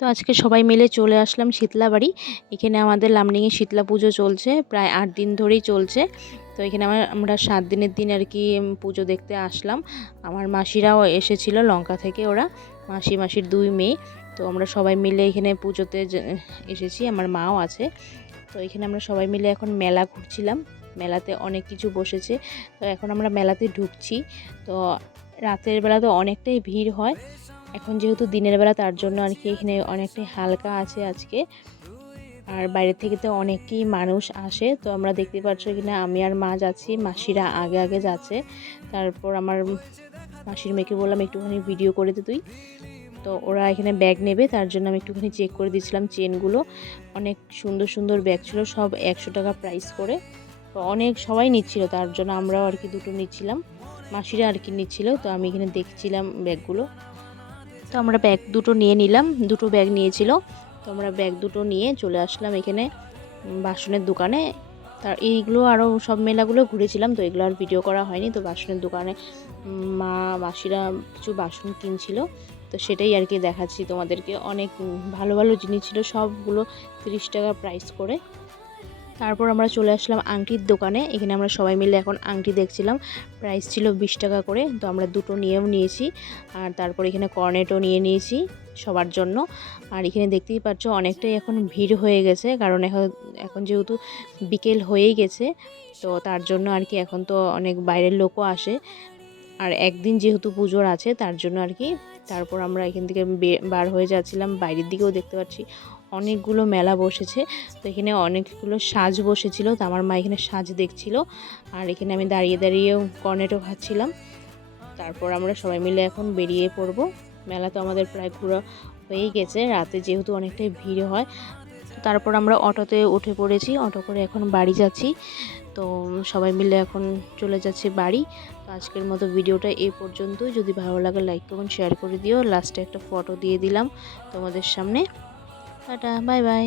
তো আজকে সবাই মিলে চলে আসলাম শীতলা বাড়ি। এখানে আমাদের লামডিংয়ে শীতলা পুজো চলছে, প্রায় 8 দিন ধরেই চলছে। তো এখানে আমরা 7 দিনের দিন আর কি পুজো দেখতে আসলাম। আমার মাসিরাও এসেছিল লঙ্কা থেকে, ওরা মাসির 2 মেয়ে। তো আমরা সবাই মিলে এখানে পুজোতে এসেছি, আমার মাও আছে। তো এখানে আমরা সবাই মিলে এখন মেলা ঘুরছিলাম, মেলাতে অনেক কিছু বসেছে। তো এখন আমরা মেলাতে ঢুকছি। তো রাতের বেলা তো অনেকটাই ভিড় হয়, এখন যেহেতু দিনের বেলা তার জন্য আর কি এখানে অনেকটাই হালকা আছে আজকে। আর বাইরে থেকে তো অনেকেই মানুষ আসে। তো আমরা দেখতে পাচ্ছ এখানে আমি আর মা যাচ্ছি, মাসিরা আগে আগে যাচ্ছে। তারপর আমার মাসির মেয়েকে বললাম একটুখানি ভিডিও করে দে তুই। তো ওরা এখানে ব্যাগ নেবে, তার জন্য আমি একটুখানি চেক করে দিয়েছিলাম চেনগুলো। অনেক সুন্দর সুন্দর ব্যাগ ছিল, সব 100 টাকা প্রাইস করে। তো অনেক সবাই নিচ্ছিল, তার জন্য আমরাও আর কি দুটো নিচ্ছিলাম, মাসিরা আর কি নিচ্ছিল। তো আমি এখানে দেখছিলাম ব্যাগগুলো। তো আমরা ব্যাগ দুটো নিয়ে নিলাম, দুটো ব্যাগ নিয়েছিল। তো আমরা ব্যাগ দুটো নিয়ে চলে আসলাম এখানে বাসনের দোকানে। তার এইগুলো আরও সব মেলাগুলো ঘুরেছিলাম, তো এগুলো আর ভিডিও করা হয়নি। তো বাসনের দোকানে মা মাসিরা কিছু বাসন কিনছিল, তো সেটাই আর কি দেখাচ্ছি তোমাদেরকে। অনেক ভালো ভালো জিনিস ছিল, সবগুলো 30 টাকা প্রাইস করে। তারপর আমরা চলে আসলাম আংটির দোকানে। এখানে আমরা সবাই মিলে এখন আংটি দেখছিলাম, প্রাইস ছিল 20 টাকা করে। তো আমরা দুটো নিয়েও নিয়েছি, আর তারপর এখানে কর্নেটও নিয়ে নিয়েছি সবার জন্য। আর এখানে দেখতেই পাচ্ছ অনেকটাই এখন ভিড় হয়ে গেছে, কারণ এখন যেহেতু বিকেল হয়েই গেছে। তো তার জন্য আর কি এখন তো অনেক বাইরের লোকও আসে, আর একদিন যেহেতু পুজোর আছে তার জন্য আর কি। তারপর আমরা এখান থেকে বার হয়ে যাচ্ছিলাম, বাইরের দিকেও দেখতে পাচ্ছি অনেকগুলো মেলা বসেছে। তো এখানে অনেকগুলো সাজ বসেছিল, তো আমার মা এখানে সাজ দেখছিল, আর এখানে আমি দাঁড়িয়ে দাঁড়িয়েও কর্নেটও খাচ্ছিলাম। তারপর আমরা সবাই মিলে এখন বেরিয়ে পড়ব। মেলা তো আমাদের প্রায় ঘোরা হয়েই গেছে, রাতে যেহেতু অনেকটাই ভিড় হয়। তারপর আমরা অটোতে উঠে পড়েছি, অটো করে এখন বাড়ি যাচ্ছি। তো সবাই মিলে এখন চলে যাচ্ছে বাড়ি। তো আজকের মতো ভিডিওটা এই পর্যন্তই। যদি ভালো লাগে লাইক কমেন্ট শেয়ার করে দিও। লাস্টে একটা ফটো দিয়ে দিলাম তোমাদের সামনে। Tata, bye bye.